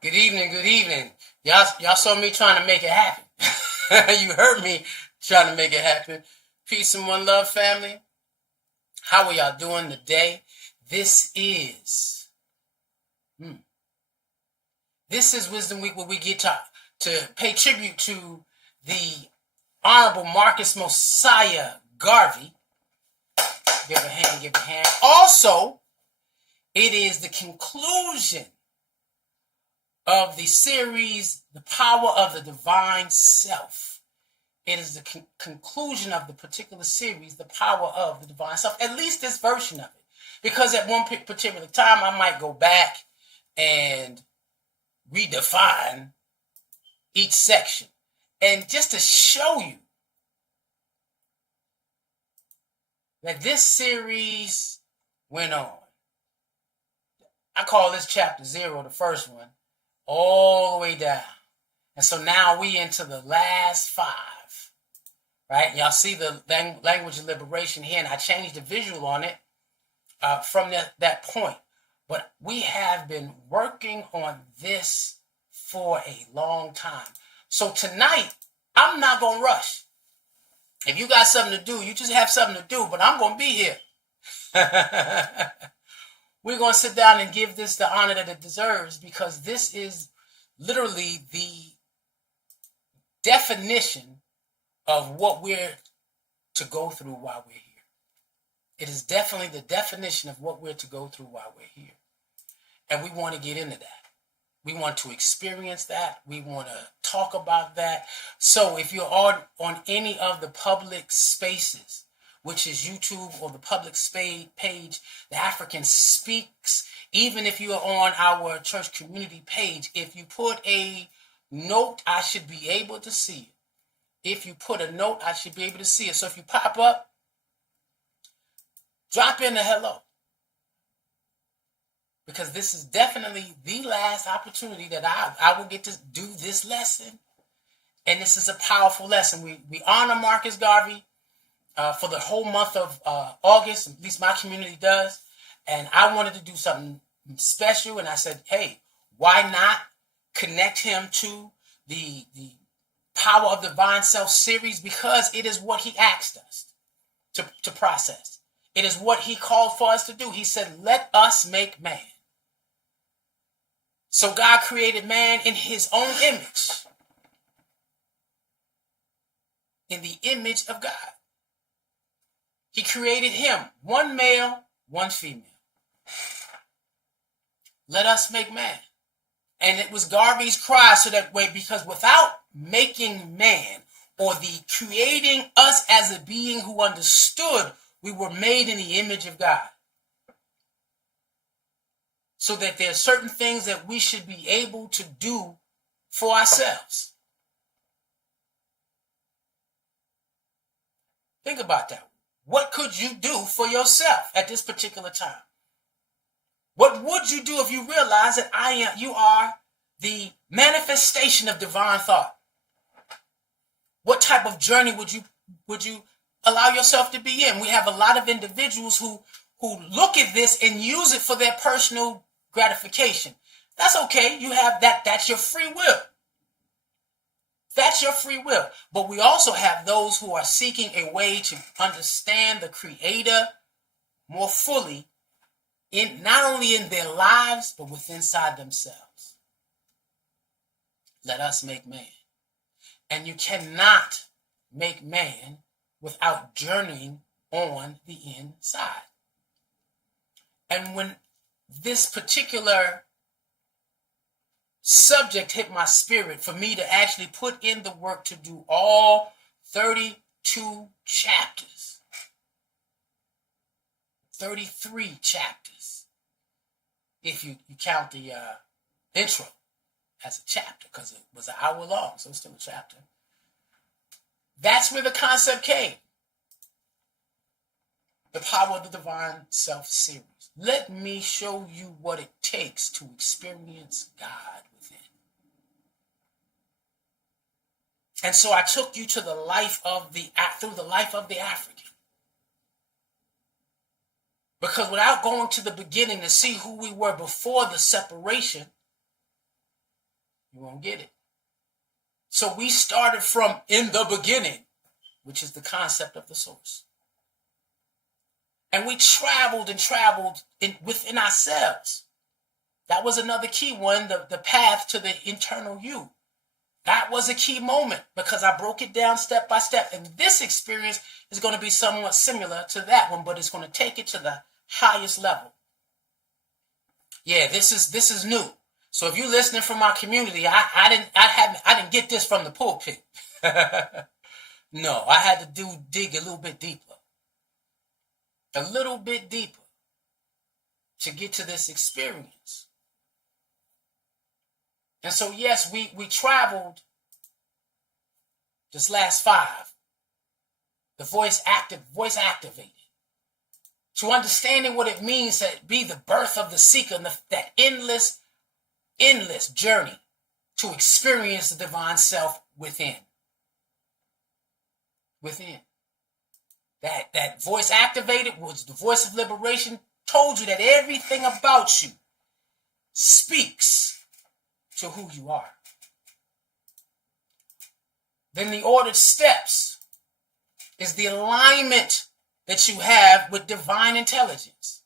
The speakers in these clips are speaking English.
Good evening, good evening. Y'all saw me trying to make it happen. You heard me trying to make it happen. Peace and one love, family. How are y'all doing today? This is hmm, this is Wisdom Week, where we get to pay tribute to the Honorable Marcus Mosiah Garvey. Give a hand, give a hand. Also, it is the conclusion of the series, The Power of the Divine Self. It is the conclusion of the particular series, The Power of the Divine Self, at least this version of it. Because at one particular time, I might go back and redefine each section. And just to show you that this series went on. I call this chapter 0, the first one, all the way down. And so now we into the last 5, right? Y'all see the language of liberation here, and I changed the visual on it from that point. But we have been working on this for a long time. So tonight, I'm not going to rush. If you got something to do, you just have something to do, but I'm going to be here. We're going to sit down and give this the honor that it deserves, because this is literally the definition of what we're to go through while we're here. It is definitely the definition of what we're to go through while we're here. And we want to get into that. We want to experience that. We want to talk about that. So if you're on any of the public spaces, which is YouTube or the public page, The African Speaks, even if you're on our church community page, if you put a note, I should be able to see it. If you put a note, I should be able to see it. So if you pop up, drop in a hello. Because this is definitely the last opportunity that I will get to do this lesson. And this is a powerful lesson. We honor Marcus Garvey for the whole month of August, at least my community does. And I wanted to do something special. And I said, hey, why not connect him to the Power of the Divine Self series? Because it is what he asked us to process. It is what he called for us to do. He said, let us make man. So God created man in his own image. In the image of God. He created him, one male, one female. Let us make man. And it was Garvey's cry so that way, because without making man, or the creating us as a being who understood we were made in the image of God, so that there are certain things that we should be able to do for ourselves. Think about that. What could you do for yourself at this particular time? What would you do if you realize that you are the manifestation of divine thought? What type of journey would you allow yourself to be in? We have a lot of individuals who look at this and use it for their personal gratification. That's okay. You have that. That's your free will. That's your free will. But we also have those who are seeking a way to understand the Creator more fully, in not only in their lives, but within inside themselves. Let us make man. And you cannot make man without journeying on the inside. And when this particular subject hit my spirit, for me to actually put in the work to do all 32 chapters, 33 chapters, if you count the intro as a chapter, because it was an hour long, so it's still a chapter. That's where the concept came. The Power of the Divine Self series. Let me show you what it takes to experience God within. And so I took you to the life of through the life of the African. Because without going to the beginning to see who we were before the separation, You won't get it. So we started from in the beginning, which is the concept of the source. And we traveled and traveled within ourselves. That was another key one, the path to the internal you. That was a key moment because I broke it down step by step. And this experience is going to be somewhat similar to that one, but it's going to take it to the highest level. Yeah, this is new. So if you're listening from my community, I didn't get this from the pulpit. No, I had to dig a little bit deeper. A little bit deeper to get to this experience. And so, yes, we traveled this last 5. The voice activated. To understanding what it means to be the birth of the seeker, and that endless journey to experience the divine self within. Within. That voice activated was the voice of liberation, told you that everything about you speaks to who you are. Then the ordered steps is the alignment that you have with divine intelligence.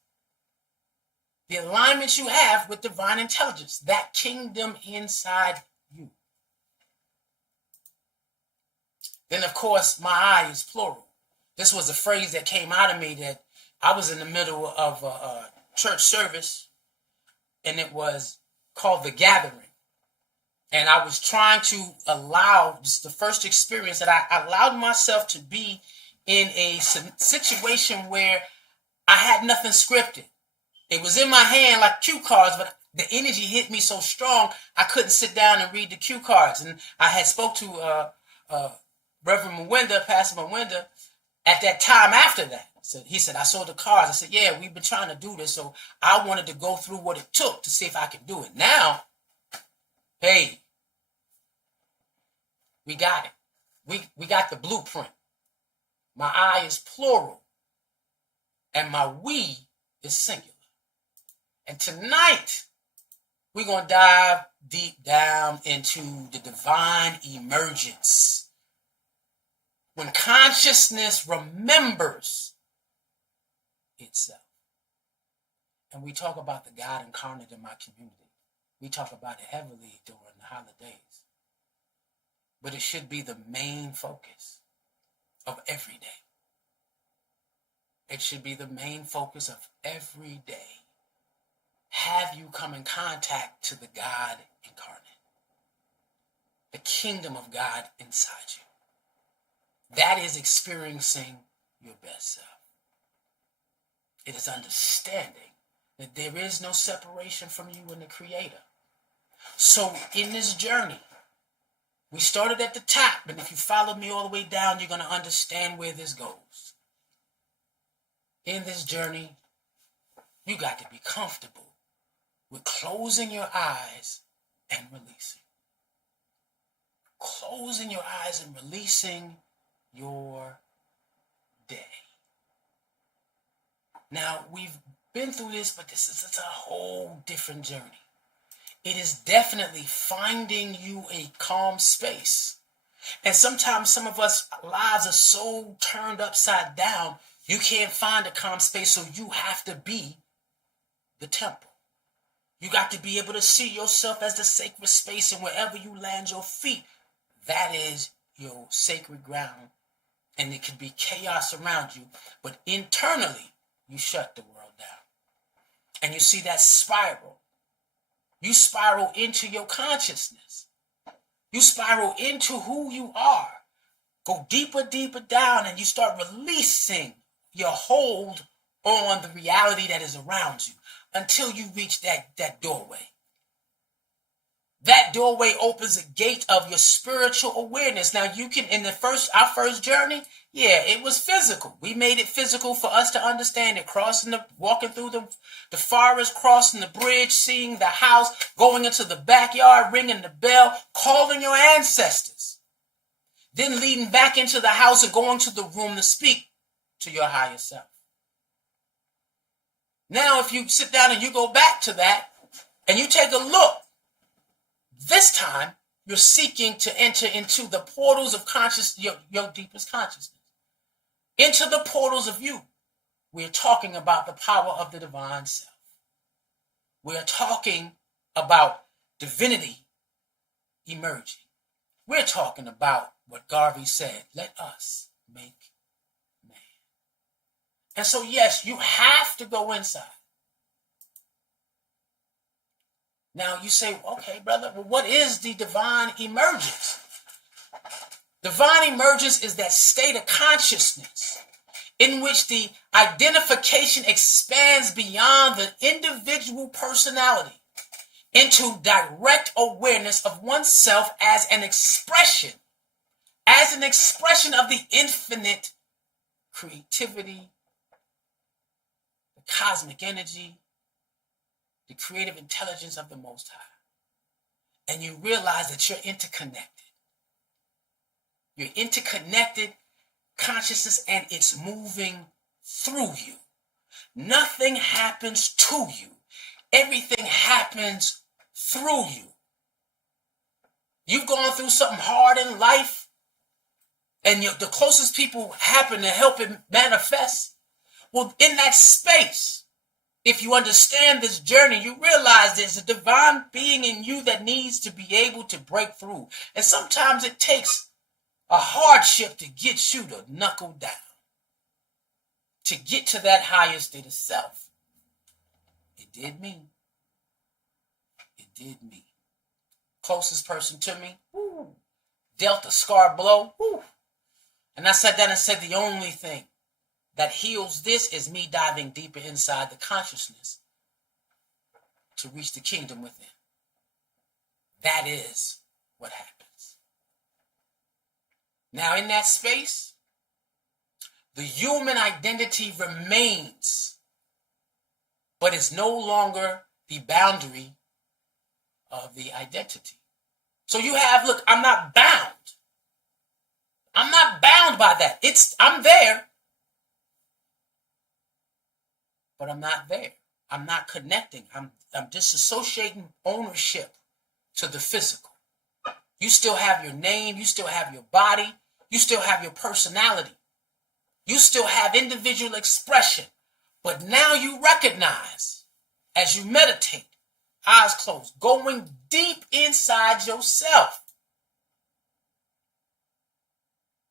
The alignment you have with divine intelligence, that kingdom inside you. Then, of course, my eye is plural. This was a phrase that came out of me that I was in the middle of a church service, and it was called The Gathering. And I was trying to allow, this is the first experience that I allowed myself to be in a situation where I had nothing scripted. It was in my hand like cue cards, but the energy hit me so strong, I couldn't sit down and read the cue cards. And I had spoke to Reverend Mwenda, Pastor Mwenda, at that time after that. So he said, I saw the cards. I said, yeah, we've been trying to do this. So I wanted to go through what it took to see if I could do it. Now, hey, we got it. We got the blueprint. My I is plural. And my we is singular. And tonight, we're going to dive deep down into the divine emergence. When consciousness remembers itself. And we talk about the God incarnate in my community. We talk about it heavily during the holidays. But it should be the main focus of every day. It should be the main focus of every day. Have you come in contact to the God incarnate? The kingdom of God inside you. That is experiencing your best self. It is understanding that there is no separation from you and the Creator. So in this journey, we started at the top, and if you follow me all the way down, you're going to understand where this goes. In this journey, you got to be comfortable with closing your eyes and releasing. Closing your eyes and releasing your day. Now, we've been through this, but it's a whole different journey. It is definitely finding you a calm space. And sometimes some of us lives are so turned upside down, you can't find a calm space, so you have to be the temple. You got to be able to see yourself as the sacred space, and wherever you land your feet, that is your sacred ground. And it can be chaos around you, but internally, you shut the world down. And you see that spiral. You spiral into your consciousness. You spiral into who you are. Go deeper, deeper down, and you start releasing your hold on the reality that is around you until you reach that doorway. That doorway opens a gate of your spiritual awareness. Now you can, our first journey, yeah, it was physical. We made it physical for us to understand it. Walking through the forest, crossing the bridge, seeing the house, going into the backyard, ringing the bell, calling your ancestors. Then leading back into the house and going to the room to speak to your higher self. Now, if you sit down and you go back to that and you take a look, This time, you're seeking to enter into the portals of your deepest consciousness. Into the portals of you. We're talking about the power of the divine self. We're talking about divinity emerging. We're talking about what Garvey said, let us make man. And so, yes, you have to go inside. Now you say, okay, brother, well, what is the divine emergence? Divine emergence is that state of consciousness in which the identification expands beyond the individual personality into direct awareness of oneself as an expression of the infinite creativity, the cosmic energy, the creative intelligence of the Most High. And you realize that you're interconnected. You're interconnected consciousness, and it's moving through you. Nothing happens to you. Everything happens through you. You've gone through something hard in life, and the closest people happen to help it manifest. Well, in that space, if you understand this journey, you realize there's a divine being in you that needs to be able to break through. And sometimes it takes a hardship to get you to knuckle down, to get to that higher state of self. It did me. It did me. Closest person to me, dealt a scar blow. And I sat down and said, the only thing that heals this is me diving deeper inside the consciousness to reach the kingdom within. That is what happens. Now, in that space, the human identity remains, but it's no longer the boundary of the identity. So you have, look, I'm not bound. I'm not bound by that. I'm there, but I'm not there. I'm not connecting. I'm disassociating ownership to the physical. You still have your name. You still have your body. You still have your personality. You still have individual expression. But now you recognize, as you meditate, eyes closed, going deep inside yourself,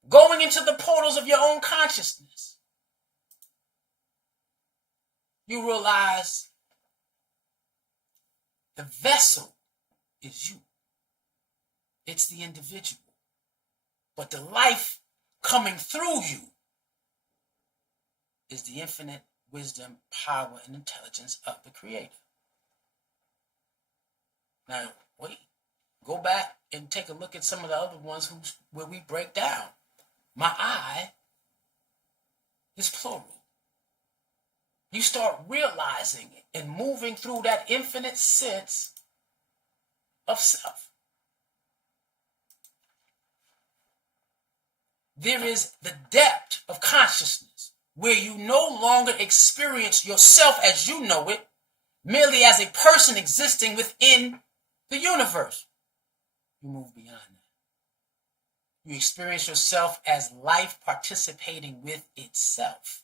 going into the portals of your own consciousness, you realize the vessel is you. It's the individual. But the life coming through you is the infinite wisdom, power, and intelligence of the Creator. Now, wait. Go back and take a look at some of the other ones where we break down. My I is plural. You start realizing and moving through that infinite sense of self. There is the depth of consciousness where you no longer experience yourself as you know it, merely as a person existing within the universe. You move beyond that. You experience yourself as life participating with itself.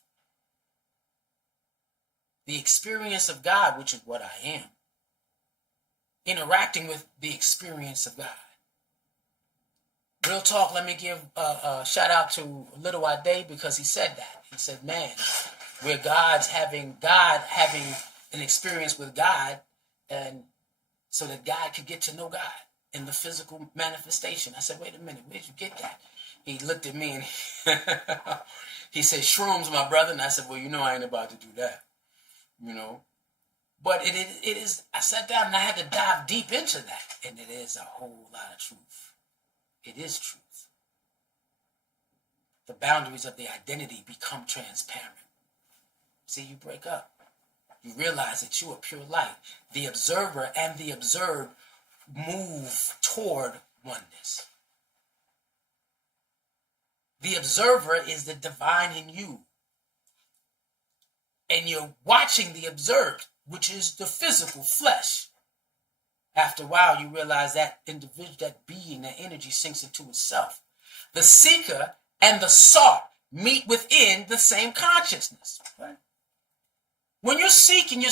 The experience of God, which is what I am, interacting with the experience of God. Real talk, let me give a shout out to Little Ade because he said that. He said, man, where God having an experience with God, and so that God could get to know God in the physical manifestation. I said, wait a minute, where'd you get that? He looked at me and he said, shrooms, my brother. And I said, well, I ain't about to do that, But it is, I sat down and I had to dive deep into that. And it is a whole lot of truth. It is truth. The boundaries of the identity become transparent. See, you break up. You realize that you are pure light. The observer and the observed move toward oneness. The observer is the divine in you. And you're watching the observed, which is the physical flesh. After a while, you realize that individual, that being, that energy sinks into itself. The seeker and the sought meet within the same consciousness. Right? When you're seeking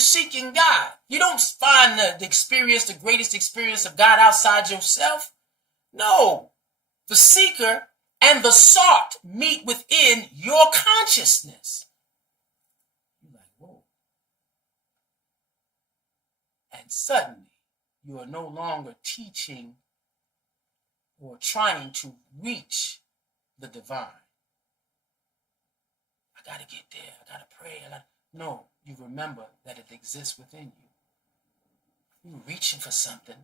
God. You don't find the experience, the greatest experience of God outside yourself. No. The seeker and the sought meet within your consciousness. You're like, whoa. And suddenly, you are no longer teaching or trying to reach the divine. I got to get there. I got to pray. No, you remember that it exists within you. You're reaching for something,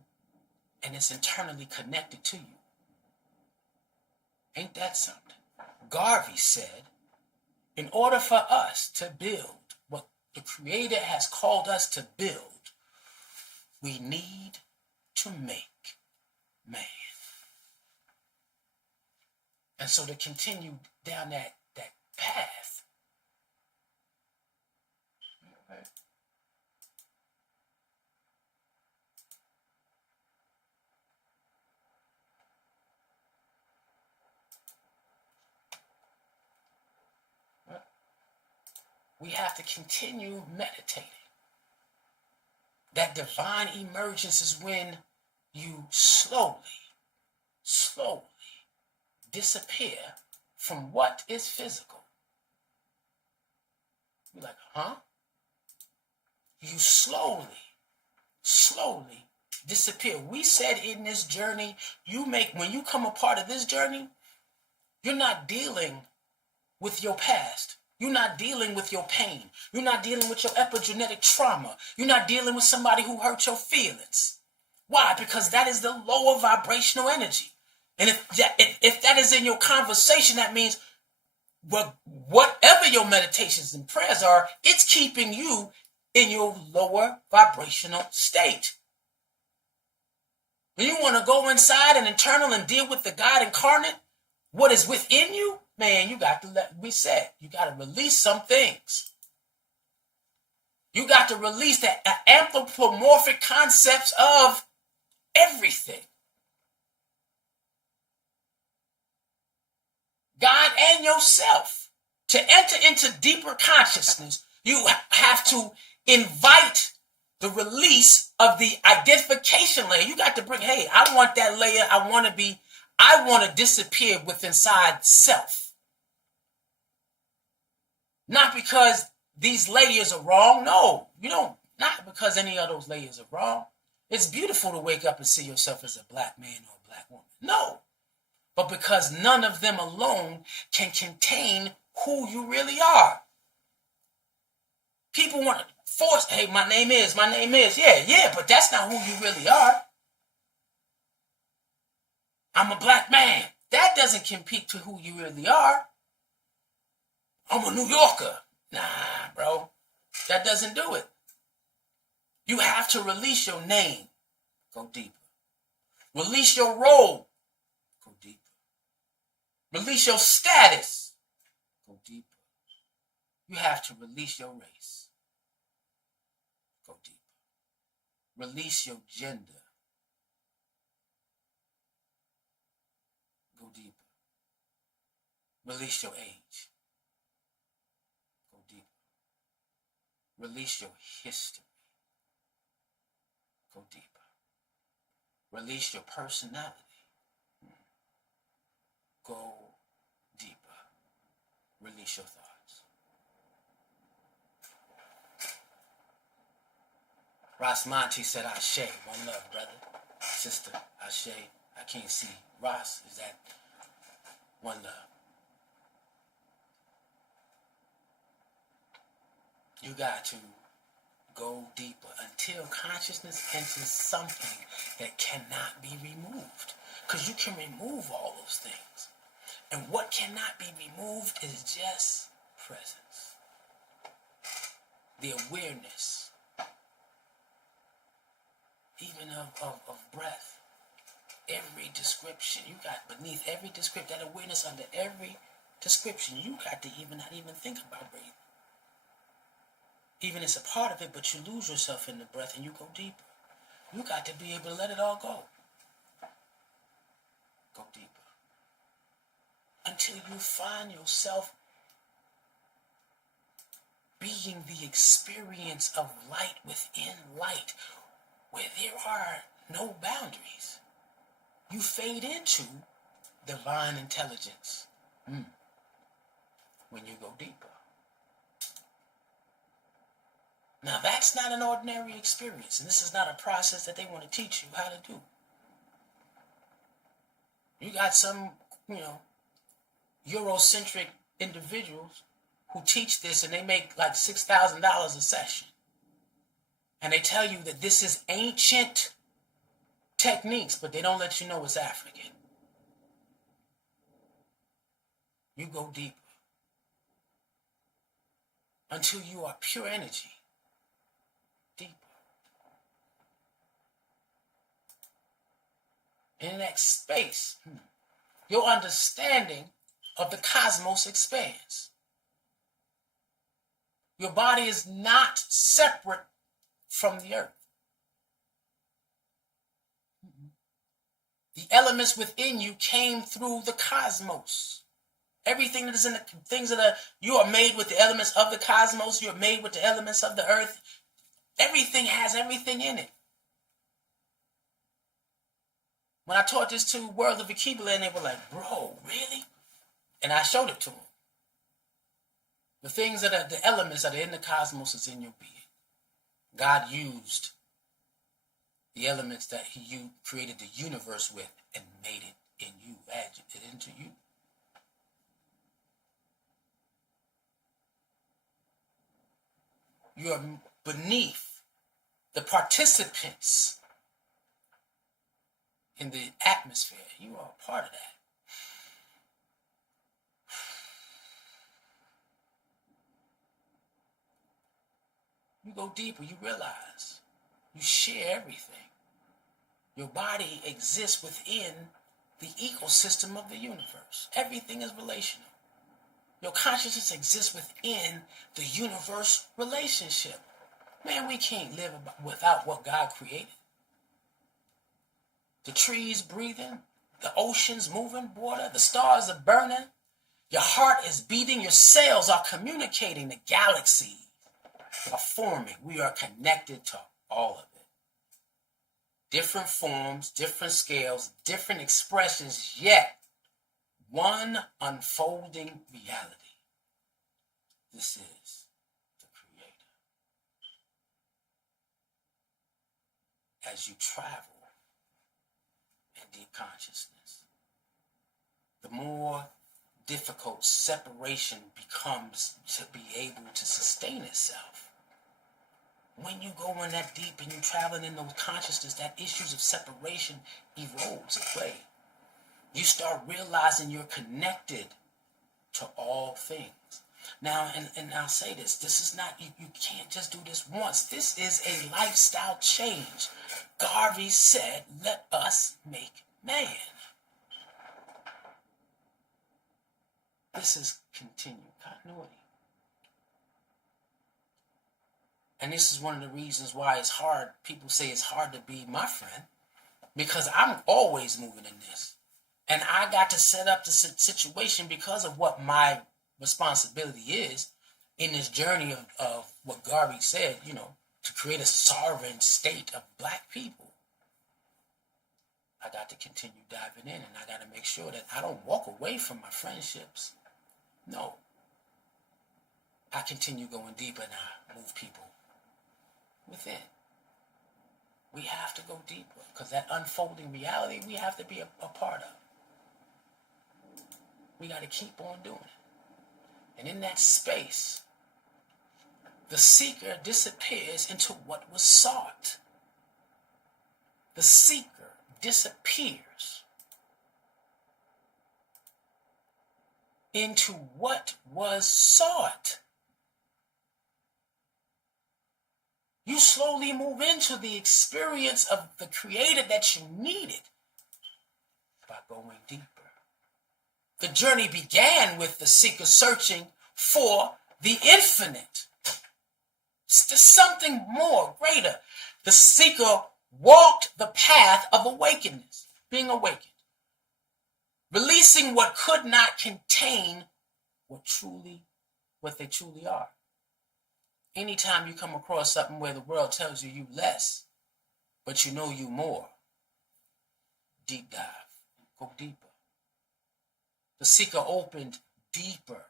and it's internally connected to you. Ain't that something? Garvey said, in order for us to build what the Creator has called us to build, we need to make man. And so to continue down that path, we have to continue meditating. That divine emergence is when you slowly disappear from what is physical. You're like, huh? You slowly disappear. We said in this journey, when you come a part of this journey, you're not dealing with your past. You're not dealing with your pain. You're not dealing with your epigenetic trauma. You're not dealing with somebody who hurt your feelings. Why? Because that is the lower vibrational energy. And if that is in your conversation, that means whatever your meditations and prayers are, it's keeping you in your lower vibrational state. When you want to go inside and internal and deal with the God incarnate, what is within you, man, you got to you got to release some things. You got to release the anthropomorphic concepts of everything. God and yourself. To enter into deeper consciousness, you have to invite the release of the identification layer. You got to bring, hey, I want that layer. I want to disappear with inside self. Not because these layers are wrong. No, you don't. Not because any of those layers are wrong. It's beautiful to wake up and see yourself as a black man or a black woman. No. But because none of them alone can contain who you really are. People want to force, hey, my name is. Yeah, but that's not who you really are. I'm a black man. That doesn't compete to who you really are. I'm a New Yorker. Nah, bro. That doesn't do it. You have to release your name. Go deeper. Release your role. Go deeper. Release your status. Go deeper. You have to release your race. Go deeper. Release your gender. Go deeper. Release your age. Go deeper. Release your history. Go deeper. Release your personality. Go deeper. Release your thoughts. Ross Monty said, Ashe. One love, brother. Sister, Ashe. I can't see. Ross, is that one love? You got to go deeper until consciousness enters something that cannot be removed. Because you can remove all those things. And what cannot be removed is just presence. The awareness. Even of breath. Every description. You got beneath every description, that awareness under every description. You got to not even think about breathing. Even it's a part of it, but you lose yourself in the breath and you go deeper. You got to be able to let it all go. Go deeper. Until you find yourself being the experience of light within light, where there are no boundaries. You fade into divine intelligence when you go deeper. Now that's not an ordinary experience, and this is not a process that they want to teach you how to do. You got some, Eurocentric individuals who teach this, and they make like $6,000 a session. And they tell you that this is ancient techniques, but they don't let you know it's African. You go deeper until you are pure energy. Deeper. In that space, your understanding of the cosmos expands. Your body is not separate from the earth. The elements within you came through the cosmos. Everything that is in the things you are made with the elements of the cosmos. You are made with the elements of the earth. Everything has everything in it. When I taught this to World of Akibale, and they were like, bro, really? And I showed it to them. The things that are the elements that are in the cosmos is in your being. God used the elements that He created the universe with and made it in you, added it into you. You are beneath the participants in the atmosphere. You are a part of that. You go deeper, you realize you share everything. Your body exists within the ecosystem of the universe. Everything is relational. Your consciousness exists within the universe relationship. Man, we can't live without what God created. The trees breathing, the oceans moving, water, the stars are burning. Your heart is beating, your cells are communicating, the galaxies are forming. We are connected to all of it. Different forms, different scales, different expressions, yet one unfolding reality. This is the Creator. As you travel in deep consciousness, the more difficult separation becomes to be able to sustain itself. When you go in that deep and you're traveling in those consciousness, that issues of separation erodes away. You start realizing you're connected to all things. Now, and I'll say this is not, you can't just do this once. This is a lifestyle change. Garvey said, let us make man. This is continued continuity. And this is one of the reasons why it's hard. People say it's hard to be my friend, because I'm always moving in this. And I got to set up the situation because of what my responsibility is in this journey of what Garvey said, to create a sovereign state of black people. I got to continue diving in, and I got to make sure that I don't walk away from my friendships. No. I continue going deeper, and I move people within. We have to go deeper, because that unfolding reality we have to be a part of. We got to keep on doing it. And in that space, the seeker disappears into what was sought. The seeker disappears into what was sought. You slowly move into the experience of the Creator that you needed by going deeper. The journey began with the seeker searching for the infinite. There's something more, greater. The seeker walked the path of awakeness, being awakened, releasing what could not contain what they truly are. Anytime you come across something where the world tells you less, but you know you more, deep dive, go deeper. The seeker opened deeper.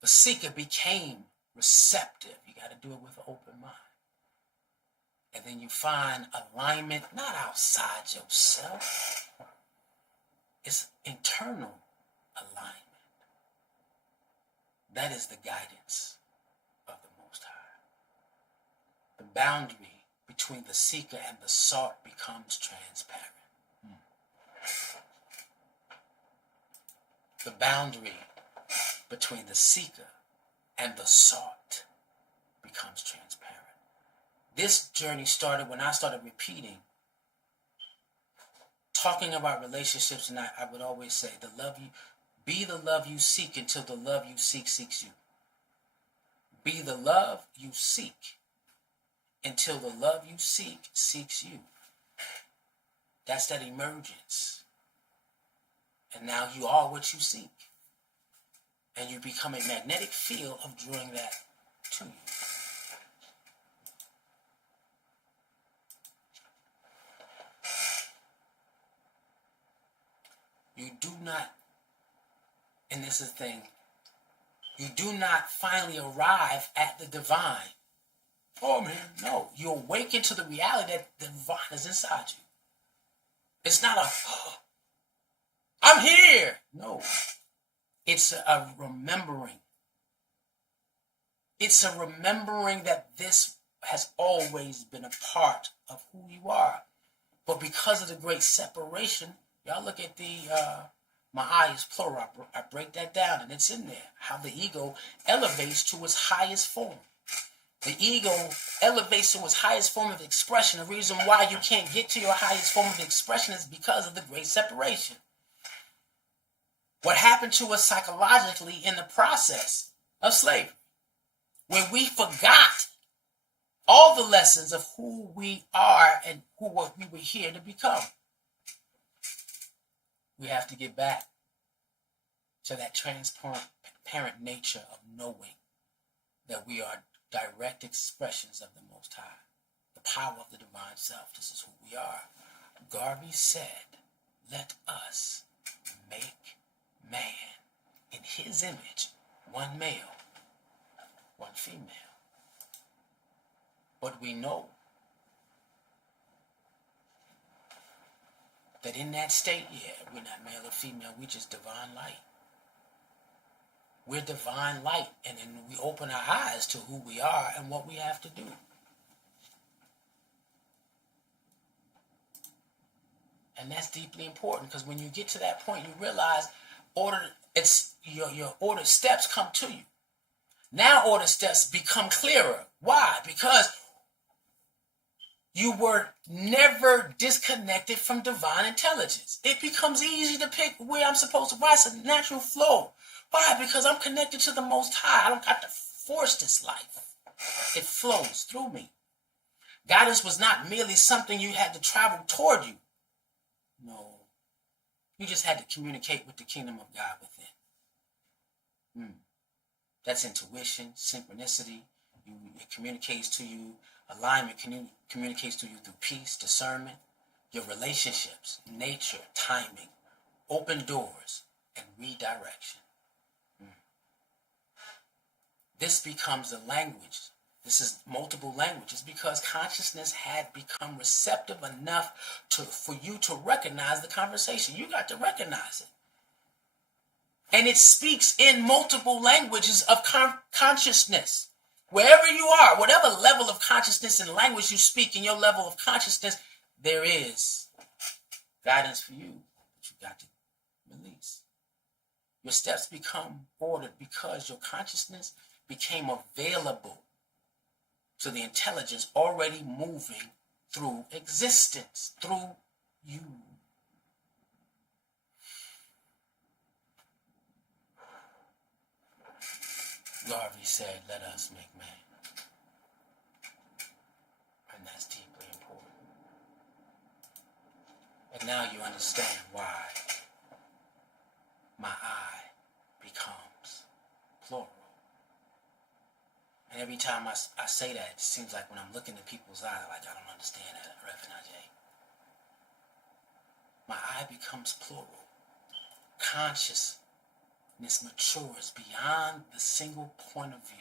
The seeker became receptive. You got to do it with an open mind. And then you find alignment, not outside yourself. It's internal alignment. That is the guidance of the Most High. The boundary between the seeker and the sought becomes transparent. The boundary between the seeker and the sought becomes transparent. This journey started when I started repeating, talking about relationships, and I would always say, be the love you seek until the love you seek seeks you. Be the love you seek until the love you seek seeks you. That's that emergence. And now you are what you seek. And you become a magnetic field of drawing that to you. You do not, and this is the thing, you do not finally arrive at the divine. Oh man, no. You awaken to the reality that the divine is inside you. It's not I'm here. No. It's a remembering. It's a remembering that this has always been a part of who you are. But because of the great separation, y'all look at my eye is plural. I break that down and it's in there. How the ego elevates to its highest form. The ego elevates to its highest form of expression. The reason why you can't get to your highest form of expression is because of the great separation. What happened to us psychologically in the process of slavery, when we forgot all the lessons of who we are and who we were here to become. We have to get back to that transparent nature of knowing that we are direct expressions of the Most High, the power of the divine self. This is who we are. Garvey said, let us make man in his image, one male, one female. But we know that in that state, we're not male or female, we're just divine light. We're divine light, and then we open our eyes to who we are and what we have to do. And that's deeply important, because when you get to that point, you realize your ordered steps come to you. Now ordered steps become clearer. Why? Because you were never disconnected from divine intelligence. It becomes easy to pick where I'm supposed to. Why? It's a natural flow. Why? Because I'm connected to the Most High. I don't have to force this life. It flows through me. Guidance was not merely something you had to travel toward you. No. You just had to communicate with the kingdom of God within. That's intuition, synchronicity. It communicates to you. Alignment communicates to you through peace, discernment, your relationships, nature, timing, open doors, and redirection. This becomes a language. This is multiple languages because consciousness had become receptive enough for you to recognize the conversation. You got to recognize it. And it speaks in multiple languages of consciousness. Wherever you are, whatever level of consciousness and language you speak in your level of consciousness, there is guidance for you that you got to release. Your steps become ordered because your consciousness became available to the intelligence already moving through existence, through you. Garvey said, let us make man. And that's deeply important. now you understand why my I becomes plural. And every time I say that, it seems like when I'm looking at people's eyes, like, I don't understand that, Reverend Ajay. My I becomes plural. Consciousness matures beyond the single point of view.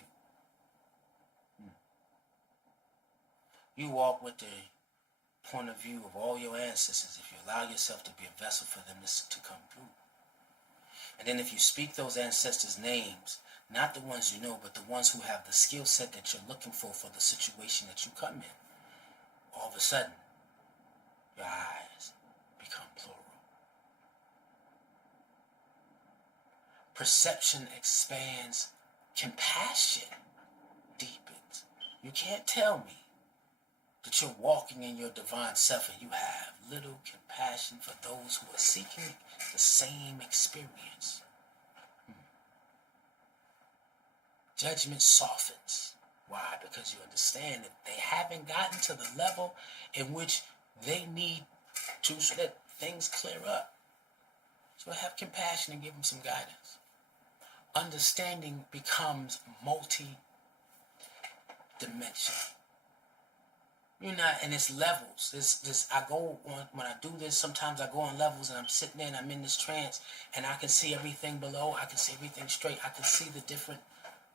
You walk with the point of view of all your ancestors if you allow yourself to be a vessel for them to come through. And then if you speak those ancestors' names, not the ones you know, but the ones who have the skill set that you're looking for the situation that you come in, all of a sudden, your eyes become plural. Perception expands, compassion deepens. You can't tell me that you're walking in your divine self and you have little compassion for those who are seeking the same experience. Judgment softens. Why? Because you understand that they haven't gotten to the level in which they need to, so that things clear up. So have compassion and give them some guidance. Understanding becomes multi-dimensional. You're not, and it's levels. This I go on, when I do this, sometimes I go on levels and I'm sitting there and I'm in this trance and I can see everything below, I can see everything straight, I can see the different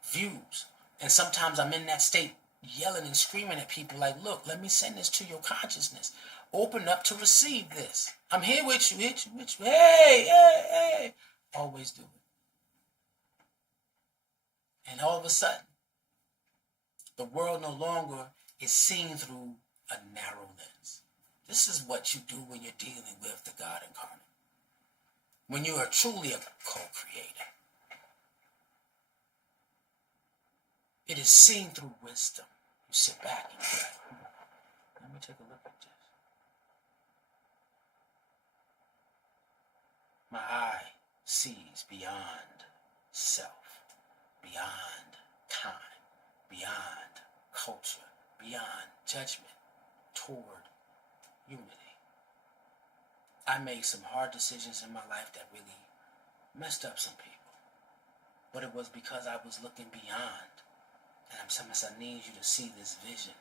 views. And sometimes I'm in that state yelling and screaming at people like, look, let me send this to your consciousness. Open up to receive this. I'm here with you, hey. Always do it. And all of a sudden, the world no longer is seen through a narrow lens. This is what you do when you're dealing with the God incarnate. When you are truly a co-creator. It is seen through wisdom. You sit back and go, let me take a look at this. My eye sees beyond self, beyond time, beyond culture, beyond judgment, toward unity. I made some hard decisions in my life that really messed up some people. But it was because I was looking beyond. And I'm saying, I need you to see this vision.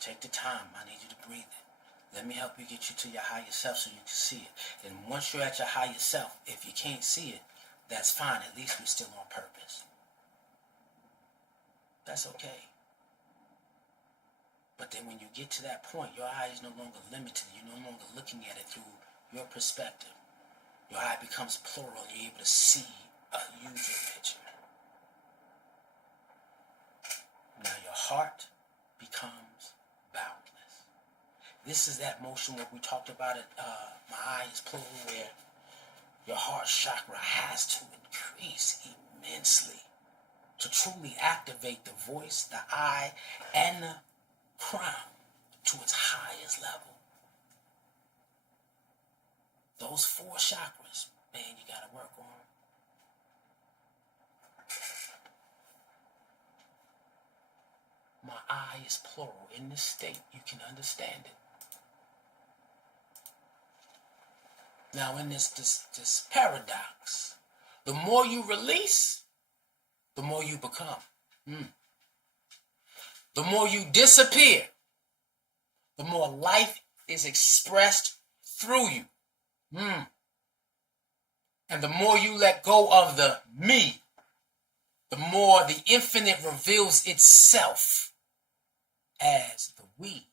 Take the time. I need you to breathe it. Let me help you get you to your higher self so you can see it. And once you're at your higher self, if you can't see it, that's fine. At least we're still on purpose. That's okay. But then when you get to that point, your eye is no longer limited. You're no longer looking at it through your perspective. Your eye becomes plural. You're able to see a huger picture. Now your heart becomes boundless. This is that motion where we talked about it. My eye is plural, where your heart chakra has to increase immensely to truly activate the voice, the eye, and the crown to its highest level. Those 4 chakras, man, you got to work on. My eye is plural. In this state, you can understand it. Now, in this paradox, the more you release, the more you become. The more you disappear, the more life is expressed through you. And the more you let go of the me, the more the infinite reveals itself as the we.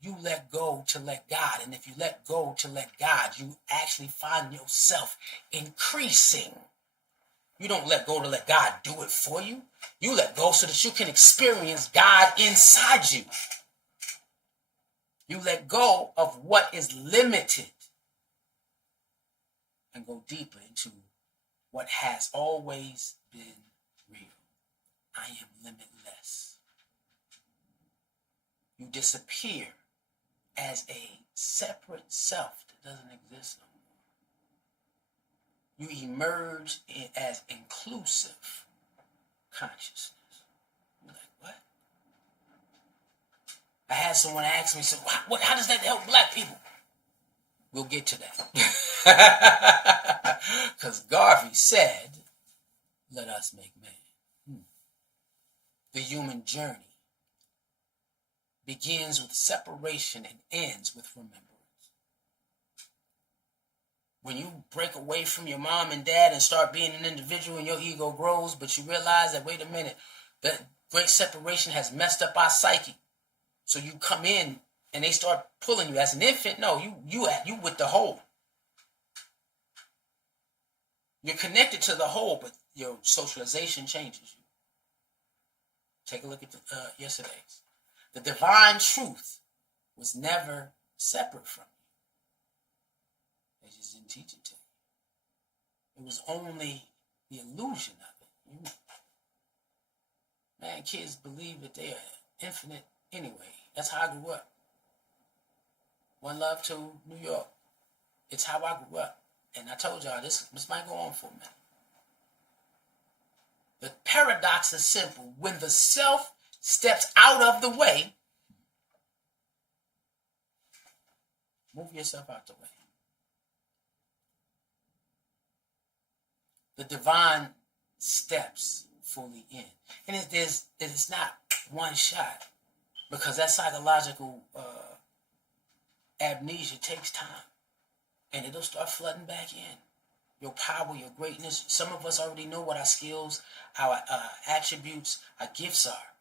You let go to let God. And if you let go to let God, you actually find yourself increasing. You don't let go to let God do it for you. You let go so that you can experience God inside you. You let go of what is limited and go deeper into what has always been real. I am limitless. You disappear as a separate self that doesn't exist no more. You emerge as inclusive consciousness. You're like, what? I had someone ask me, so how does that help black people? We'll get to that. Because Garvey said, let us make man. The human journey begins with separation and ends with remembrance. When you break away from your mom and dad and start being an individual and your ego grows, but you realize that, wait a minute, that great separation has messed up our psyche. So you come in and they start pulling you as an infant. No, you with the whole. You're connected to the whole, but your socialization changes you. Take a look at yesterday's. The divine truth was never separate from you. They just didn't teach it to you. It was only the illusion of it. Man, kids believe that they are infinite anyway. That's how I grew up. One love to New York. It's how I grew up. And I told y'all this might go on for a minute. The paradox is simple. When the self steps out of the way, move yourself out the way. The divine steps fully in. And it's not one shot, because that psychological amnesia takes time. And it'll start flooding back in. Your power, your greatness. Some of us already know what our skills, our attributes, our gifts are.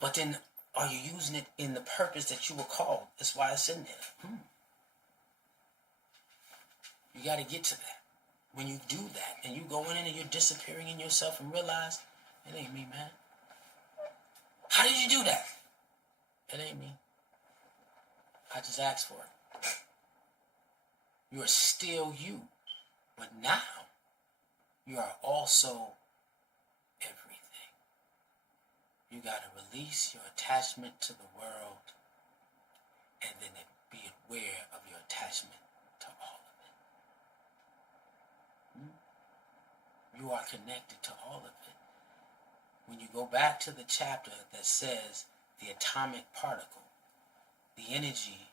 But then, are you using it in the purpose that you were called? That's why it's in there. You got to get to that. When you do that, and you go in and you're disappearing in yourself and realize, it ain't me, man. How did you do that? It ain't me. I just asked for it. You are still you. But now, you are also everything. You got to release your attachment to the world and then be aware of your attachment to all of it. You are connected to all of it. When you go back to the chapter that says the atomic particle, the energy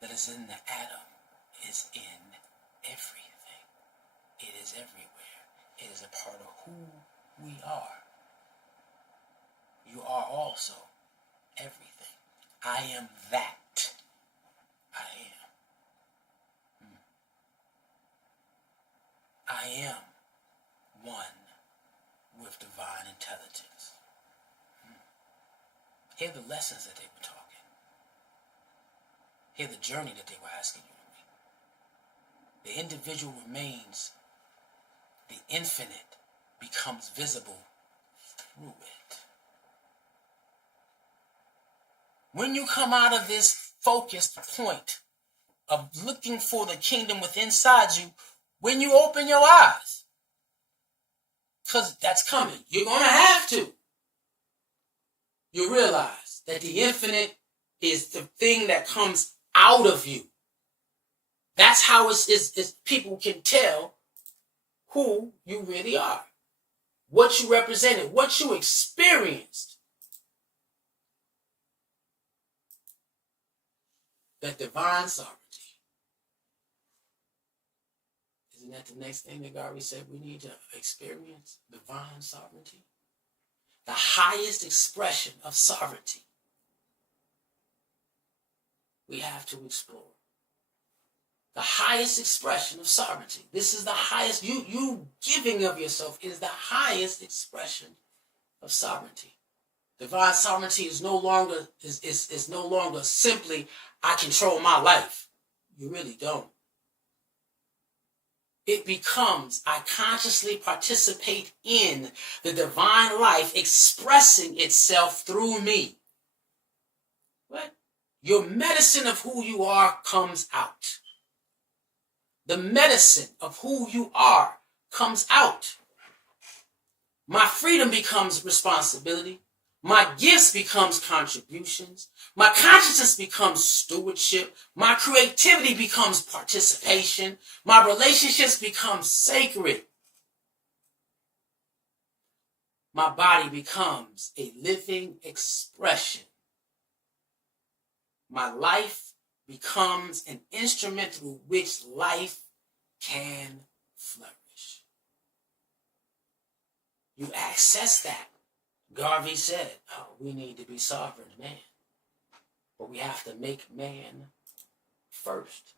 that is in the atom is in everything. It is everywhere. It is a part of who we are. You are also everything. I am that. I am. I am one with divine intelligence. Hear the lessons that they were talking. Hear the journey that they were asking you to make. The individual remains. The infinite becomes visible through it. When you come out of this focused point of looking for the kingdom within inside you, when you open your eyes, because that's coming, you're going to have to, you realize that the infinite is the thing that comes out of you. That's how it's people can tell who you really are, what you represented, what you experienced. That divine sovereignty. Isn't that the next thing that God said we need to experience? Divine sovereignty. The highest expression of sovereignty we have to explore. The highest expression of sovereignty. This is the highest, you giving of yourself is the highest expression of sovereignty. Divine sovereignty is no longer simply, I control my life. You really don't. It becomes, I consciously participate in the divine life expressing itself through me. What? Your medicine of who you are comes out. The medicine of who you are comes out. My freedom becomes responsibility. My gifts becomes contributions. My consciousness becomes stewardship. My creativity becomes participation. My relationships become sacred. My body becomes a living expression. My life becomes an instrument through which life can flourish. You access that. Garvey said, oh, we need to be sovereign man. But we have to make man first.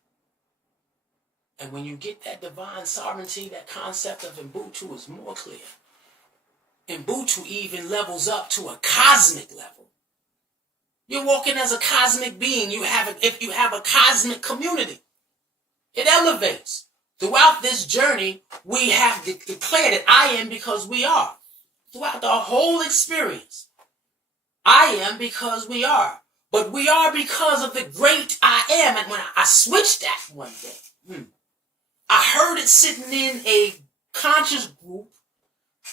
And when you get that divine sovereignty, that concept of Ubuntu is more clear. Ubuntu even levels up to a cosmic level. You're walking as a cosmic being. If you have a cosmic community, it elevates. Throughout this journey, we have declared it, I am because we are. Throughout the whole experience, I am because we are. But we are because of the great I am. And when I switched that one day, I heard it sitting in a conscious group,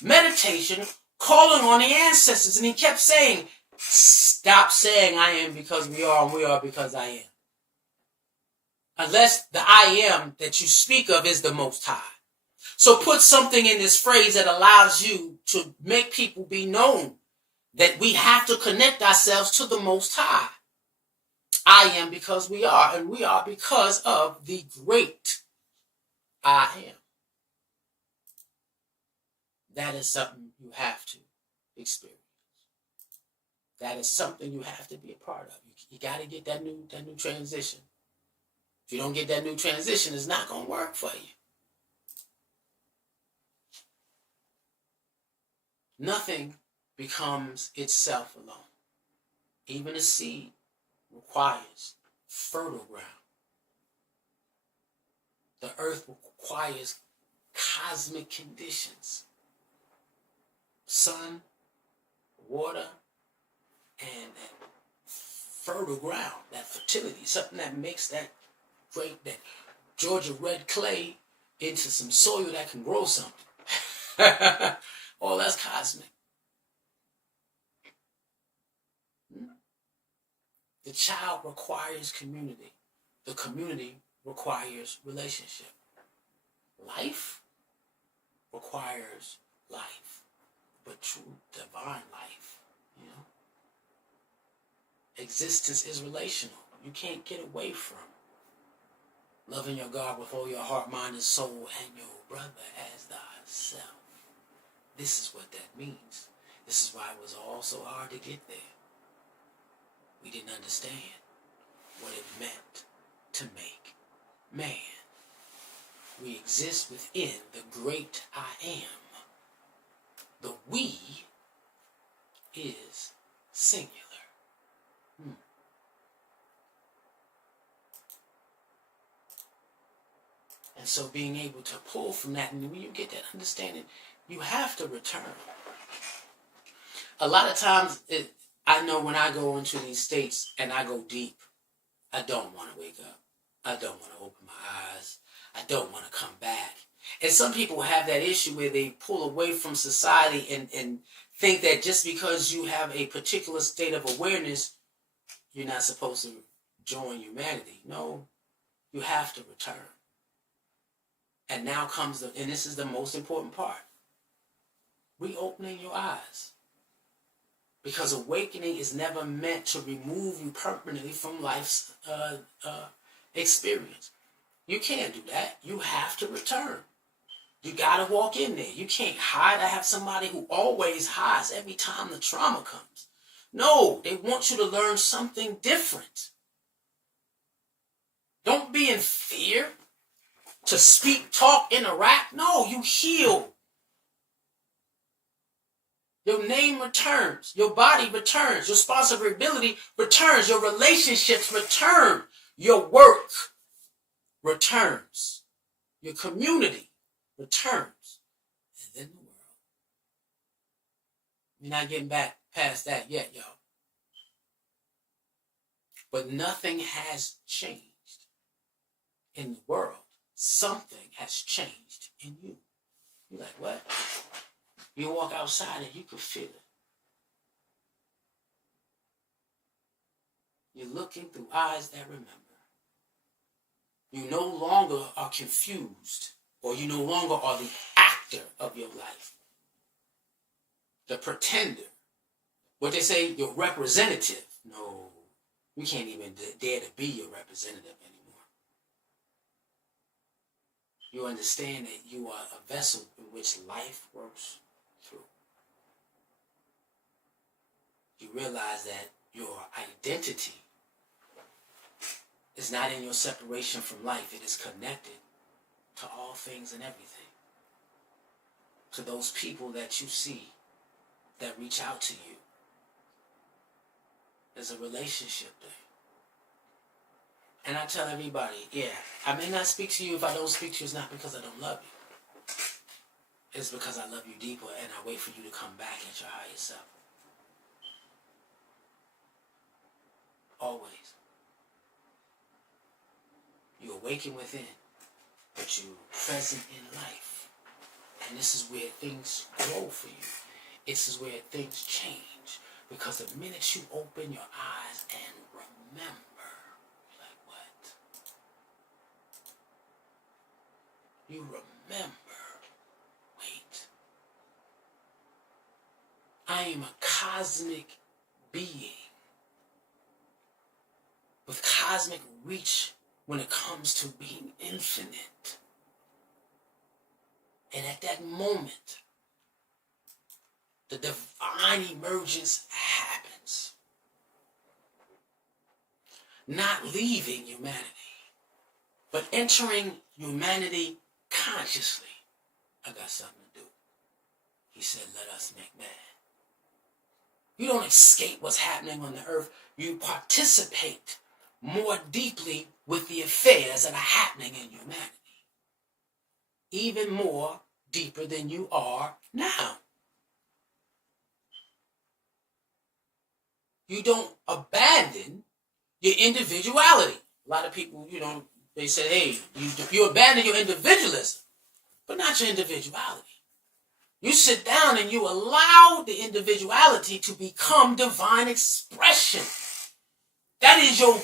meditation, calling on the ancestors. And he kept saying, stop saying I am because we are and we are because I am. Unless the I am that you speak of is the Most High. So put something in this phrase that allows you to make people be known that we have to connect ourselves to the Most High. I am because we are, and we are because of the great I am. That is something you have to experience. That is something you have to be a part of. You got to get that new transition. If you don't get that new transition, it's not going to work for you. Nothing becomes itself alone. Even a seed requires fertile ground. The earth requires cosmic conditions. Sun, water, and fertile ground, that fertility, something that makes that Georgia red clay into some soil that can grow something. Oh, that's cosmic. The child requires community. The community requires relationship. Life requires life, but true divine life, Existence is relational. You can't get away from loving your God with all your heart, mind, and soul, and your brother as thyself. This is what that means. This is why it was all so hard to get there. We didn't understand what it meant to make man. We exist within the great I am. The we is singular. And so being able to pull from that, and when you get that understanding, you have to return. A lot of times, I know when I go into these states and I go deep, I don't want to wake up. I don't want to open my eyes. I don't want to come back. And some people have that issue where they pull away from society and think that just because you have a particular state of awareness, you're not supposed to join humanity. No, you have to return. And now comes and this is the most important part, reopening your eyes. Because awakening is never meant to remove you permanently from life's experience. You can't do that. You have to return. You got to walk in there. You can't hide. I have somebody who always hides every time the trauma comes. No, they want you to learn something different. Don't be in fear to speak, talk, interact. No, you heal. Your name returns. Your body returns. Your responsibility returns. Your relationships return. Your work returns. Your community returns. And then the world. You're not getting back past that yet, y'all. But nothing has changed in the world. Something has changed in you. You're like, what? You walk outside and you can feel it. You're looking through eyes that remember. You no longer are confused, or you no longer are the actor of your life. The pretender. What they say, your representative. No. You can't even dare to be your representative anymore. You understand that you are a vessel in which life works through. You realize that your identity is not in your separation from life. It is connected to all things and everything. To those people that you see that reach out to you. There's a relationship there. And I tell everybody, yeah, I may not speak to you. If I don't speak to you, it's not because I don't love you. It's because I love you deeper and I wait for you to come back at your higher self. Always. You awaken within, but you're present in life. And this is where things grow for you. This is where things change. Because the minute you open your eyes and remember, like what? You remember, wait. I am a cosmic being with cosmic reach when it comes to being infinite. And at that moment, the divine emergence happens. Not leaving humanity, but entering humanity consciously. I got something to do. He said, let us make man. You don't escape what's happening on the earth. You participate more deeply with the affairs that are happening in humanity. Even more deeper than you are now. You don't abandon your individuality. A lot of people, they say, hey, you abandon your individualism, but not your individuality. You sit down and you allow the individuality to become divine expression. That is your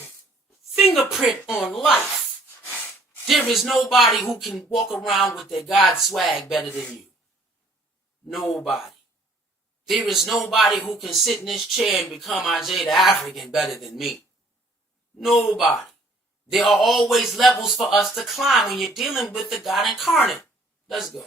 fingerprint on life. There is nobody who can walk around with their God swag better than you. Nobody. There is nobody who can sit in this chair and become Ajay the African better than me. Nobody. There are always levels for us to climb when you're dealing with the God incarnate. Let's go.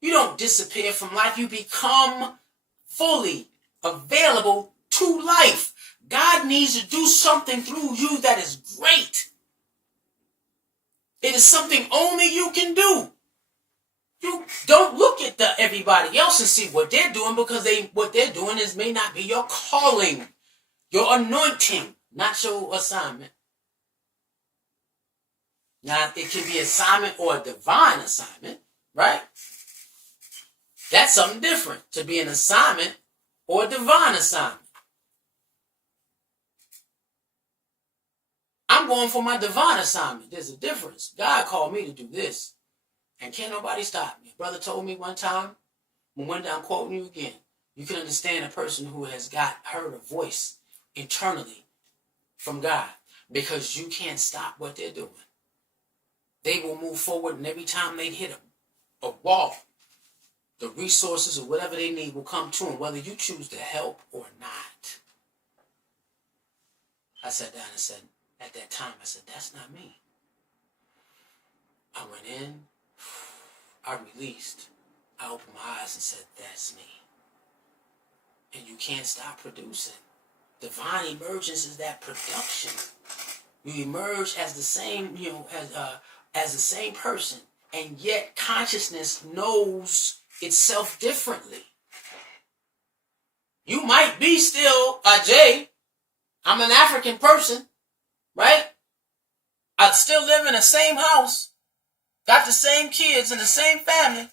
You don't disappear from life. You become fully available to life. God needs to do something through you that is great. It is something only you can do. You don't look at everybody else and see what they're doing, because what they're doing may not be your calling, your anointing, not your assignment. Now, it can be assignment or a divine assignment, right? That's something different, to be an assignment or a divine assignment. I'm going for my divine assignment. There's a difference. God called me to do this, and can't nobody stop me. A brother told me one time, when I'm quoting you again, you can understand a person who has heard a voice internally from God, because you can't stop what they're doing. They will move forward, and every time they hit a wall, the resources or whatever they need will come to them, whether you choose to help or not. I sat down and said, at that time, I said, that's not me. I went in, I released, I opened my eyes and said, that's me. And you can't stop producing. Divine emergence is that production. You emerge as the same, as the same person, and yet consciousness knows itself differently. You might be still Ajay. I'm an African person, right? I still live in the same house, got the same kids and the same family.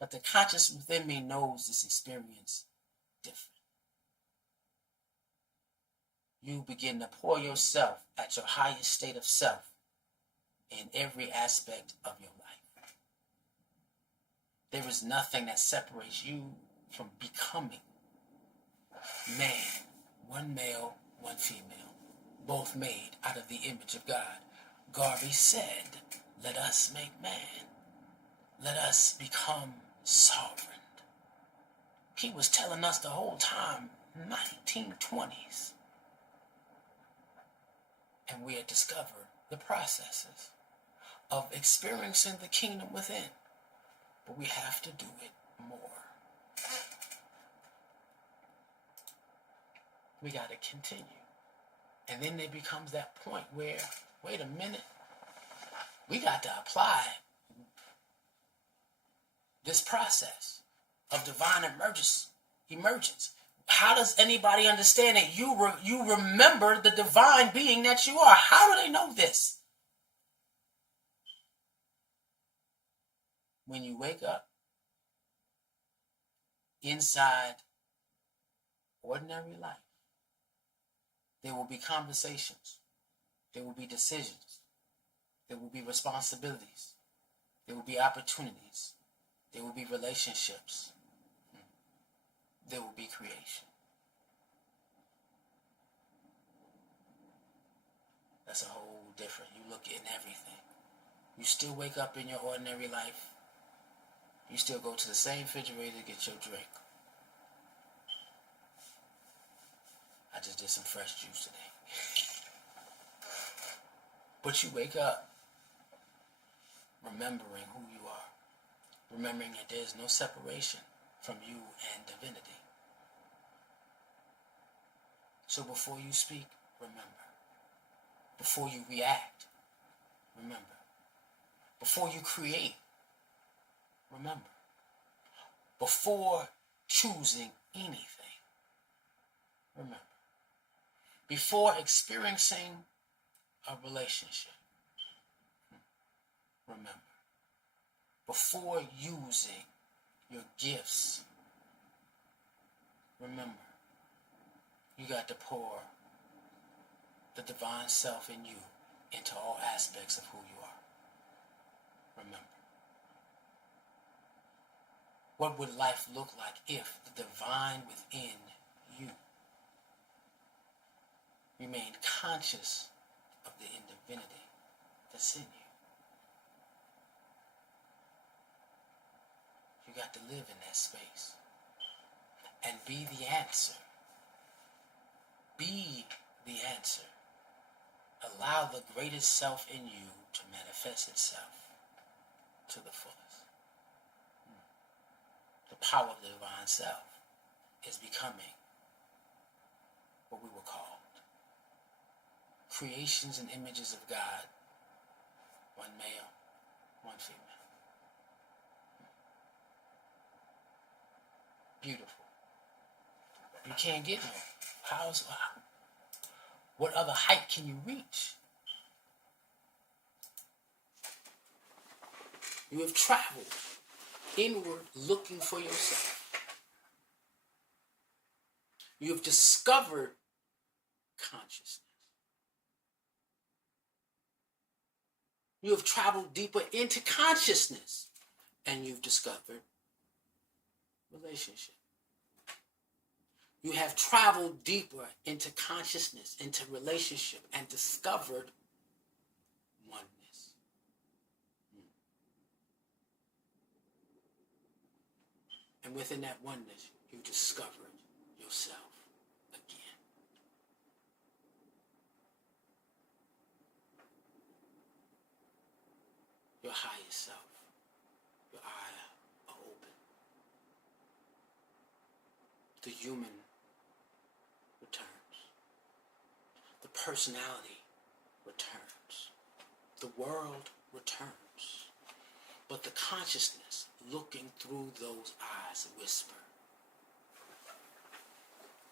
But the conscious within me knows this experience different. You begin to pour yourself at your highest state of self in every aspect of your life. There is nothing that separates you from becoming man, one male, one female, both made out of the image of God. Garvey said, let us make man. Let us become sovereign. He was telling us the whole time, 1920s. And we had discovered the processes of experiencing the kingdom within. But we have to do it more. We got to continue. And then there becomes that point where, wait a minute, we got to apply this process of divine emergence. How does anybody understand that you remember the divine being that you are? How do they know this? When you wake up inside ordinary life, there will be conversations, there will be decisions, there will be responsibilities, there will be opportunities, there will be relationships, there will be creation. That's a whole different, you look in everything. You still wake up in your ordinary life. You still go to the same refrigerator to get your drink. I just did some fresh juice today. But you wake up remembering who you are. Remembering that there's no separation from you and divinity. So before you speak, remember. Before you react, remember. Before you create, remember. Before choosing anything, remember. Before experiencing a relationship, remember. Before using your gifts, remember. You got to pour the divine self in you into all aspects of who you are. Remember. What would life look like if the divine within you remained conscious of the divinity that's in you? You got to live in that space and be the answer. Be the answer. Allow the greatest self in you to manifest itself to the fullest. The power of the divine self is becoming what we were called. Creations and images of God. One male, one female. Beautiful. You can't get more. What other height can you reach? You have traveled inward looking for yourself. You have discovered consciousness. You have traveled deeper into consciousness and you've discovered relationship. You have traveled deeper into consciousness, into relationship, and discovered oneness. And within that oneness, you discovered yourself again. Your highest self, your eyes are open. The human returns. The personality returns. The world returns. But the consciousness looking through those eyes whisper,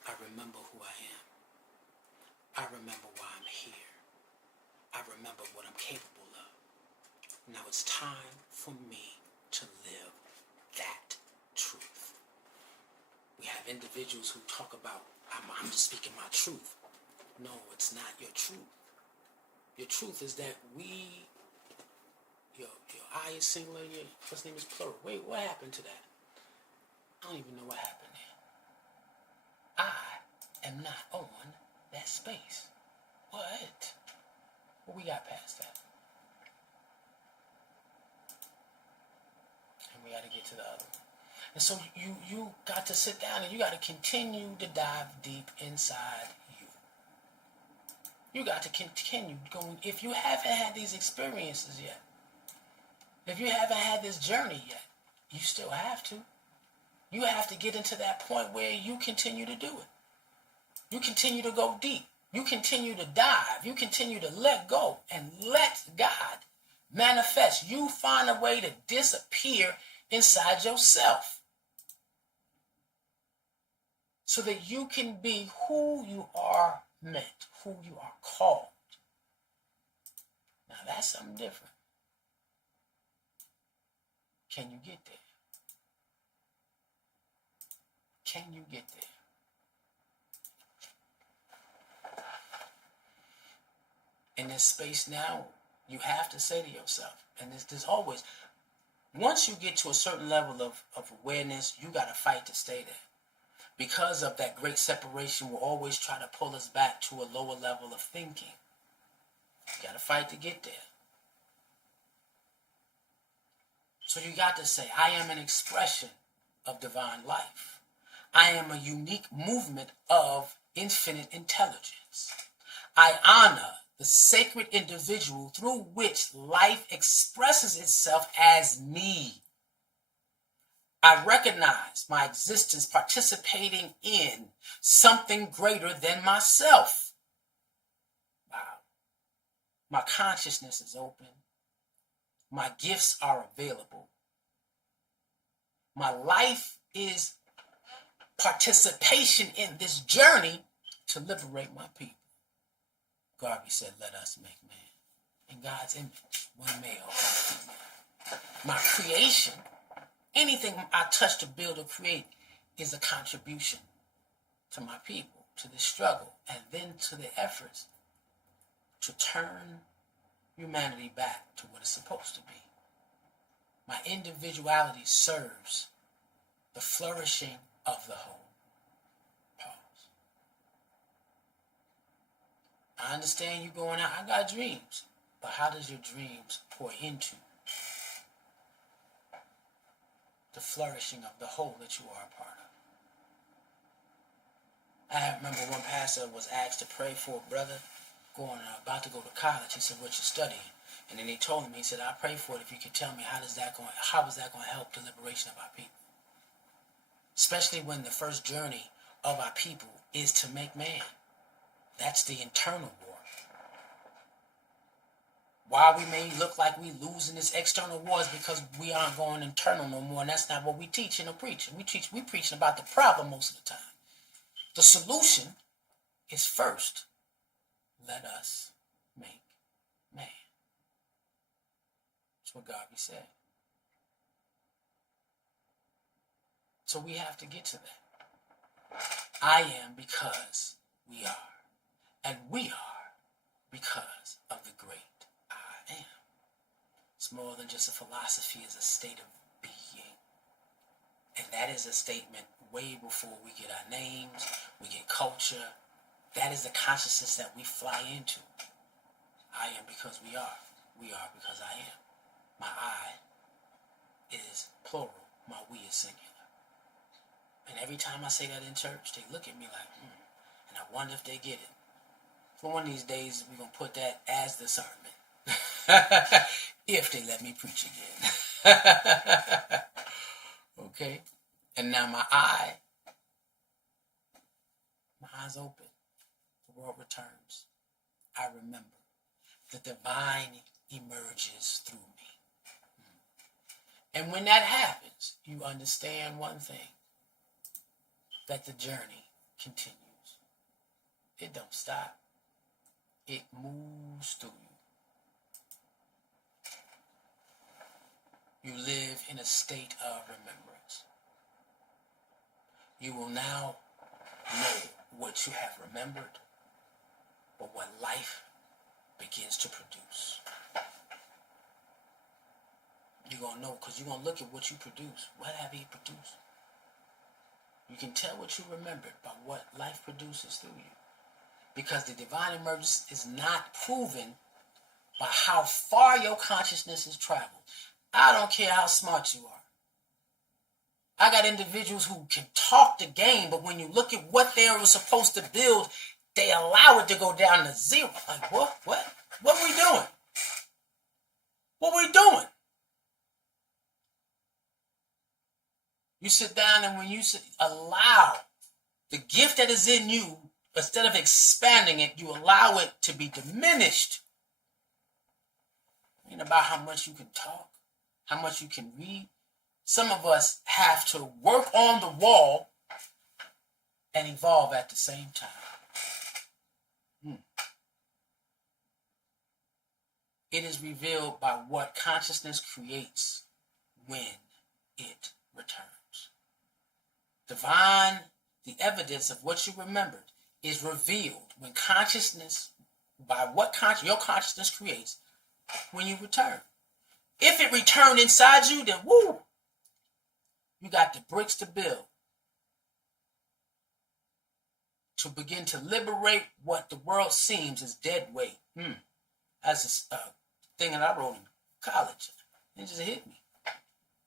I remember who I am. I remember why I'm here. I remember what I'm capable of. Now it's time for me to live that truth. We have individuals who talk about, I'm just speaking my truth. No, it's not your truth. Your truth is that your I is singular, your first name is plural. Wait, what happened to that? I don't even know what happened there. I am not on that space. What? Well, we got past that. And we got to get to the other one. And so you got to sit down and you got to continue to dive deep inside you. You got to continue going. If you haven't had these experiences yet, if you haven't had this journey yet, you still have to. You have to get into that point where you continue to do it. You continue to go deep. You continue to dive. You continue to let go and let God manifest. You find a way to disappear inside yourself so that you can be who you are meant, who you are called. Now that's something different. Can you get there? Can you get there? In this space now, you have to say to yourself, and there's always, once you get to a certain level of awareness, you got to fight to stay there. Because of that great separation, will always try to pull us back to a lower level of thinking. You got to fight to get there. So you got to say, I am an expression of divine life. I am a unique movement of infinite intelligence. I honor the sacred individual through which life expresses itself as me. I recognize my existence participating in something greater than myself. Wow. My consciousness is open. My gifts are available. My life is participation in this journey to liberate my people. Garvey said, let us make man in God's image, one male, one female. My creation, anything I touch to build or create, is a contribution to my people, to the struggle, and then to the efforts to turn humanity back to what it's supposed to be. My individuality serves the flourishing of the whole. Pause. I understand you going out. I got dreams. But how does your dreams pour into the flourishing of the whole that you are a part of? I remember one pastor was asked to pray for a brother about to go to college. He said, what you studying? And then he told him, he said, I pray for it if you could tell me how is that going to help the liberation of our people? Especially when the first journey of our people is to make man. That's the internal war. Why we may look like we losing this external war is because we aren't going internal no more, and that's not what we teaching or preaching. We preaching about the problem most of the time. The solution is first, let us make man. That's what Garvey said. So we have to get to that. I am because we are. And we are because of the great I am. It's more than just a philosophy, it's a state of being. And that is a statement way before we get our names, we get culture. That is the consciousness that we fly into. I am because we are. We are because I am. My I is plural. My we is singular. And every time I say that in church, they look at me like, and I wonder if they get it. So one of these days, we're going to put that as the sermon. If they let me preach again. Okay? And now my eyes open. The world returns. I remember. The divine emerges through me. And when that happens, you understand one thing. That the journey continues. It don't stop. It moves through you. You live in a state of remembrance. You will now know what you have remembered, but what life begins to produce. You're going to know because you're going to look at what you produce. What have you produced? You can tell what you remembered by what life produces through you. Because the divine emergence is not proven by how far your consciousness has traveled. I don't care how smart you are. I got individuals who can talk the game, but when you look at what they were supposed to build, they allow it to go down to zero. Like, what? What are we doing? What are we doing? You sit down, and when you allow the gift that is in you, instead of expanding it, you allow it to be diminished. It ain't about how much you can talk, how much you can read. Some of us have to work on the wall and evolve at the same time. It is revealed by what consciousness creates when it returns. The evidence of what you remembered is revealed when consciousness, by what your consciousness creates when you return. If it returned inside you, then woo, you got the bricks to build to begin to liberate what the world seems is dead weight. That's a thing that I wrote in college. It just hit me.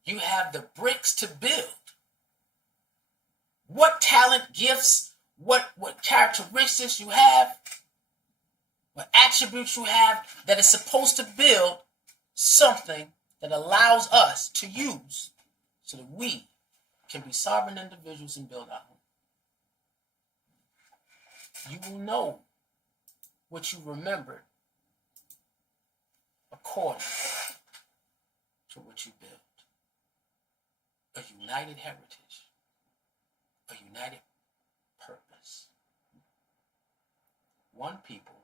You have the bricks to build. What talent, gifts, what characteristics you have, what attributes you have that is supposed to build something that allows us to use so that we can be sovereign individuals and build our home. You will know what you remembered according to what you built. A united heritage, a united purpose. One people,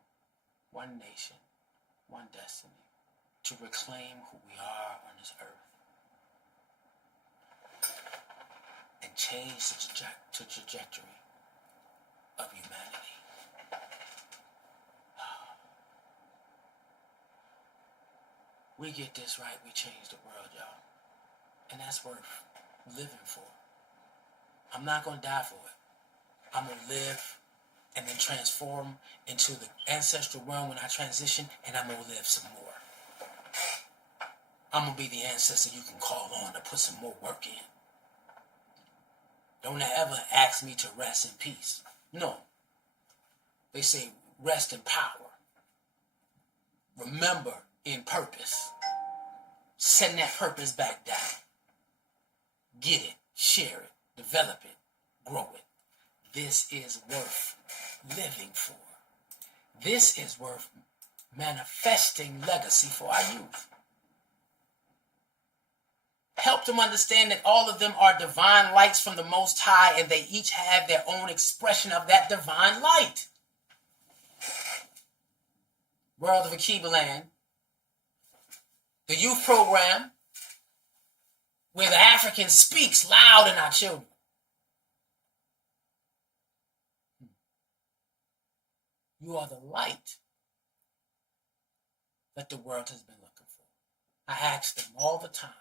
one nation, one destiny, to reclaim who we are on this earth and change the trajectory of humanity. We get this right, we change the world, y'all. And that's worth living for. I'm not going to die for it. I'm going to live and then transform into the ancestral realm when I transition, and I'm going to live some more. I'm going to be the ancestor you can call on to put some more work in. Don't ever ask me to rest in peace. No. They say rest in power. Remember in purpose. Send that purpose back down. Get it, share it, develop it, grow it. This is worth living for. This is worth manifesting legacy for our youth. Help them understand that all of them are divine lights from the Most High, and they each have their own expression of that divine light. World of Akibaland, the youth program where the African speaks loud in our children. You are the light that the world has been looking for. I ask them all the time,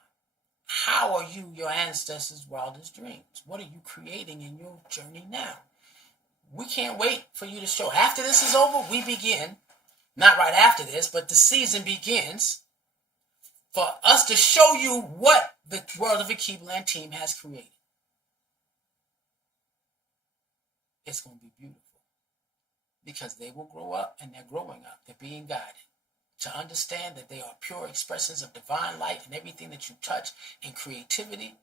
how are you your ancestors' wildest dreams? What are you creating in your journey now? We can't wait for you to show. After this is over, we begin, not right after this, but the season begins for us to show you what the World of Akibaland team has created. It's going to be beautiful because they will grow up, and they're growing up. They're being guided to understand that they are pure expressions of divine light, and everything that you touch in creativity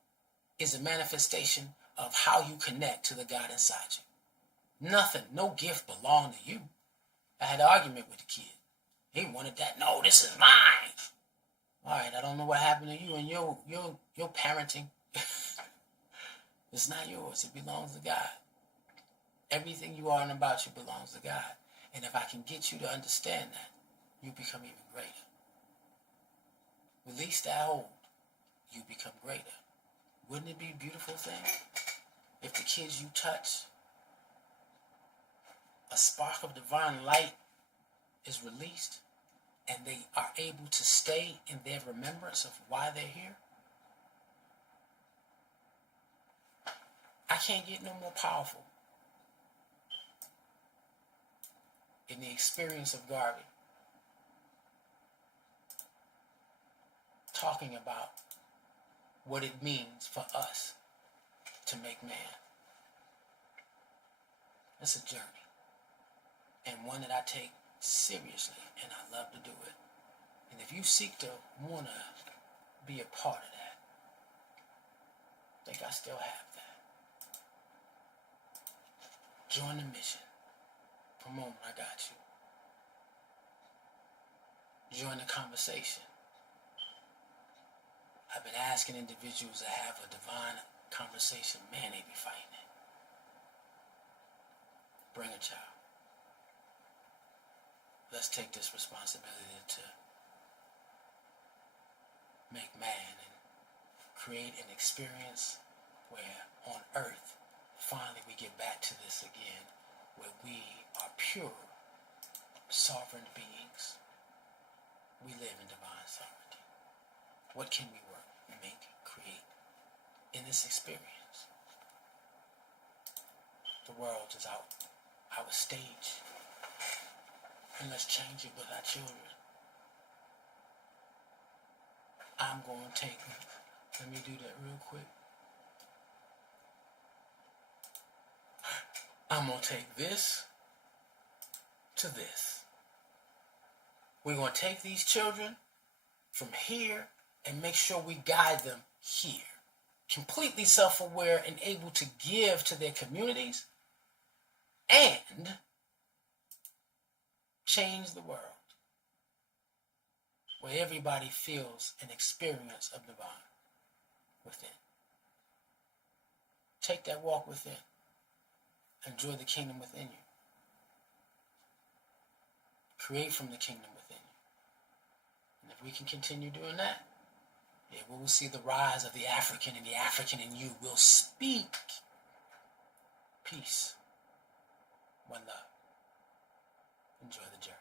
is a manifestation of how you connect to the God inside you. Nothing, no gift belonged to you. I had an argument with the kid. He wanted that. No, this is mine. All right, I don't know what happened to you and your parenting. It's not yours. It belongs to God. Everything you are and about you belongs to God. And if I can get you to understand that, you become even greater. Release that hold. You become greater. Wouldn't it be a beautiful thing if the kids you touch, a spark of divine light is released and they are able to stay in their remembrance of why they're here? I can't get no more powerful in the experience of Garvey talking about what it means for us to make man. It's a journey, and one that I take seriously, and I love to do it. And if you seek to want to be a part of that, I think I still have that. Join the mission. For a moment, I got you. Join the conversation. I've been asking individuals to have a divine conversation. Man, they be fighting it. Bring a child. Let's take this responsibility to make man and create an experience where on earth, finally we get back to this again, where we are pure, sovereign beings. We live in divine sovereignty. What can we work, make, create in this experience? The world is our stage, and let's change it with our children. I'm going to take, let me do that real quick. I'm going to take this to this. We're going to take these children from here and make sure we guide them here. Completely self-aware and able to give to their communities and change the world where everybody feels an experience of divine within. Take that walk within. Enjoy the kingdom within you. Create from the kingdom within you. And if we can continue doing that, yeah, we will see the rise of the African, and the African in you will speak peace, one love. Enjoy the journey.